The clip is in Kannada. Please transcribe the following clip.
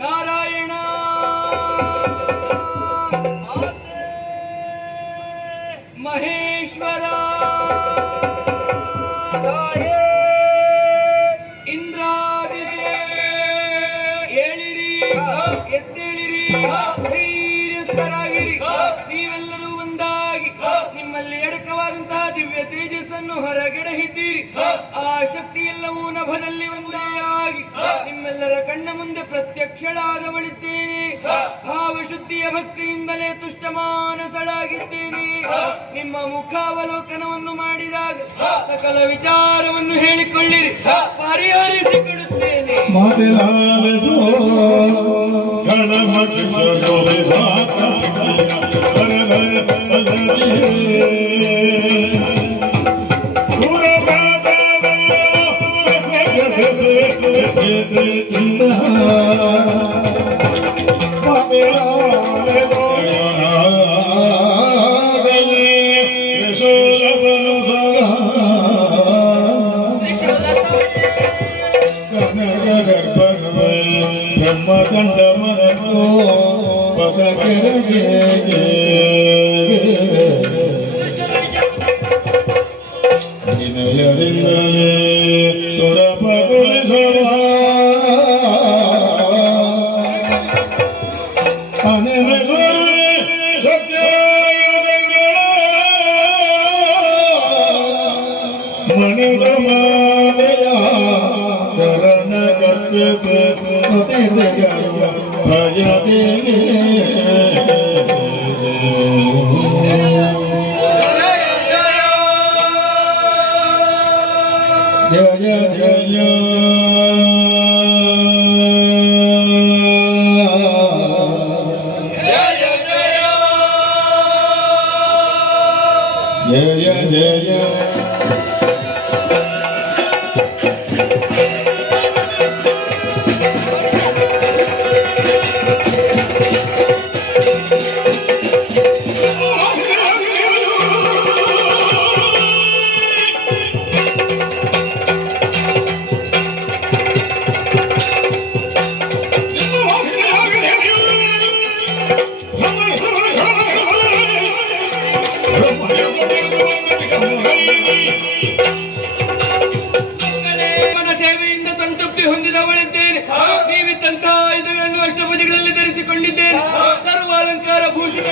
ನಾರಾಯಣ ಮಹೇಶ್ವರ ಇಂದ್ರಾದಿ ಹೇಳಿರಿ ಎದ್ದೇಳಿರಿ ಧೈರ್ಯಸ್ಥರಾಗಿರಿ. ನೀವೆಲ್ಲರೂ ಒಂದಾಗಿ ನಿಮ್ಮಲ್ಲಿ ಅಡಕವಾದಂತಹ ದಿವ್ಯ ತೇಜಸ್ಸನ್ನು ಹೊರಗೆಡಹಿದ್ದೀರಿ. ಆ ಶಕ್ತಿ ಎಲ್ಲವೂ ನಭದಲ್ಲಿ ಒಂದೇ ಆಗಿ ನಿಮ್ಮೆಲ್ಲರ ಕಣ್ಣ ಮುಂದೆ ಪ್ರತ್ಯಕ್ಷಳಾದವಳಿದ್ದೇನೆ. ಭಾವಶುದ್ಧಿಯ ಭಕ್ತಿಯಿಂದಲೇ ತುಷ್ಟಮಾನಸಳಾಗಿದ್ದೇನೆ. ನಿಮ್ಮ ಮುಖಾವಲೋಕನವನ್ನು ಮಾಡಿದಾಗ ಸಕಲ ವಿಚಾರವನ್ನು ಹೇಳಿಕೊಳ್ಳಿರಿ, ಪರಿಹರಿಸಿಕೊಡುತ್ತೇನೆ. ಬ್ರಹ್ಮದಂಡ ಮರತು ಪದಕೆರಗೆ ವಿನಯದಿಂದಲೇ ಸುರಪಗೊಳಿಸುವ ಮಣಿದ ಮಾದೆಯ ಕರಣ ಕರ್ಪಿಸಿ ಭಯದೇ ಜಯ ಜಯ जय जय ನನ್ನ ಸೇವೆಯಿಂದ ಸಂತೃಪ್ತಿ ಹೊಂದಿದವಳಿದ್ದೇನೆ. ನೀವಿದ್ದಂತಹ ಆಯುಧಗಳನ್ನು ಅಷ್ಟಭುಜಗಳಲ್ಲಿ ಧರಿಸಿಕೊಂಡಿದ್ದೇನೆ. ಸರ್ವಾಲಂಕಾರ ಭೂಷಿತ